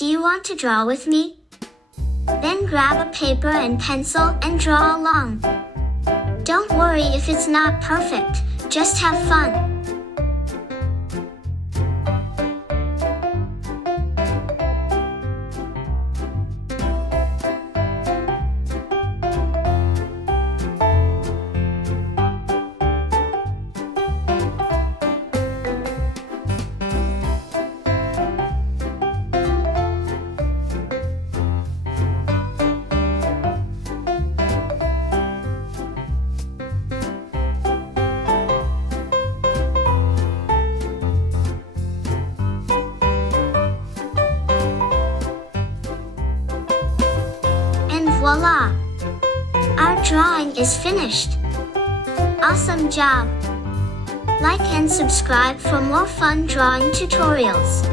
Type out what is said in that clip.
Do you want to draw with me? Then grab a paper and pencil and draw along. Don't worry if it's not perfect, just have fun. Voila! Our drawing is finished. Awesome job! Like and subscribe for more fun drawing tutorials.